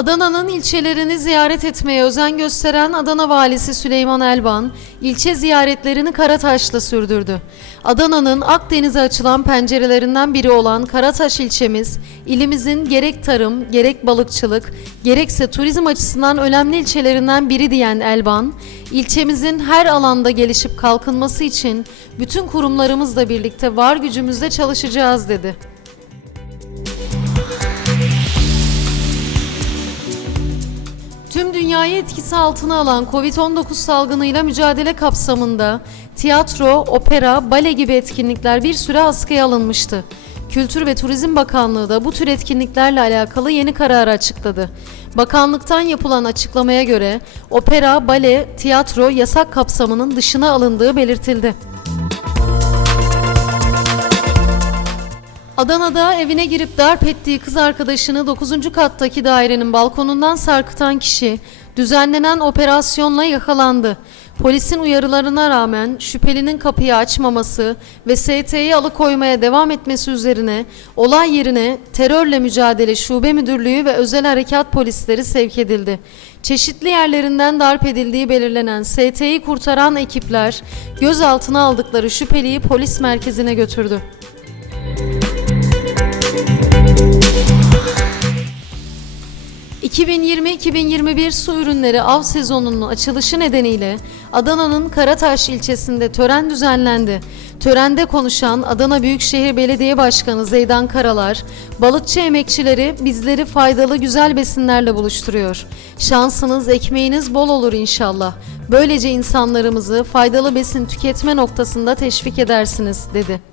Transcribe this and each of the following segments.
Adana'nın ilçelerini ziyaret etmeye özen gösteren Adana Valisi Süleyman Elvan, ilçe ziyaretlerini Karataş'la sürdürdü. Adana'nın Akdeniz'e açılan pencerelerinden biri olan Karataş ilçemiz, ilimizin gerek tarım, gerek balıkçılık, gerekse turizm açısından önemli ilçelerinden biri diyen Elvan, ilçemizin her alanda gelişip kalkınması için bütün kurumlarımızla birlikte var gücümüzle çalışacağız dedi. Tüm dünyayı etkisi altına alan Covid-19 salgınıyla mücadele kapsamında tiyatro, opera, bale gibi etkinlikler bir süre askıya alınmıştı. Kültür ve Turizm Bakanlığı da bu tür etkinliklerle alakalı yeni kararı açıkladı. Bakanlıktan yapılan açıklamaya göre opera, bale, tiyatro yasak kapsamının dışına alındığı belirtildi. Adana'da evine girip darp ettiği kız arkadaşını 9. kattaki dairenin balkonundan sarkıtan kişi düzenlenen operasyonla yakalandı. Polisin uyarılarına rağmen şüphelinin kapıyı açmaması ve ST'yi alıkoymaya devam etmesi üzerine olay yerine terörle mücadele şube müdürlüğü ve özel harekat polisleri sevk edildi. Çeşitli yerlerinden darp edildiği belirlenen ST'yi kurtaran ekipler gözaltına aldıkları şüpheliyi polis merkezine götürdü. ...2020-2021 su ürünleri av sezonunun açılışı nedeniyle Adana'nın Karataş ilçesinde tören düzenlendi. Törende konuşan Adana Büyükşehir Belediye Başkanı Zeydan Karalar, balıkçı emekçileri bizleri faydalı güzel besinlerle buluşturuyor. Şansınız, ekmeğiniz bol olur inşallah. Böylece insanlarımızı faydalı besin tüketme noktasında teşvik edersiniz, dedi.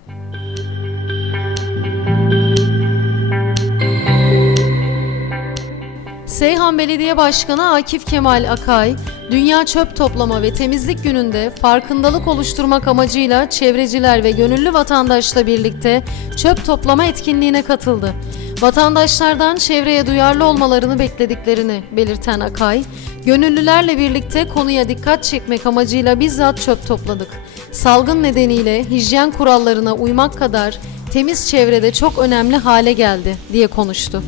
Seyhan Belediye Başkanı Akif Kemal Akay, Dünya Çöp Toplama ve Temizlik Günü'nde farkındalık oluşturmak amacıyla çevreciler ve gönüllü vatandaşla birlikte çöp toplama etkinliğine katıldı. Vatandaşlardan çevreye duyarlı olmalarını beklediklerini belirten Akay, gönüllülerle birlikte konuya dikkat çekmek amacıyla bizzat çöp topladık. Salgın nedeniyle hijyen kurallarına uymak kadar temiz çevrede çok önemli hale geldi diye konuştu.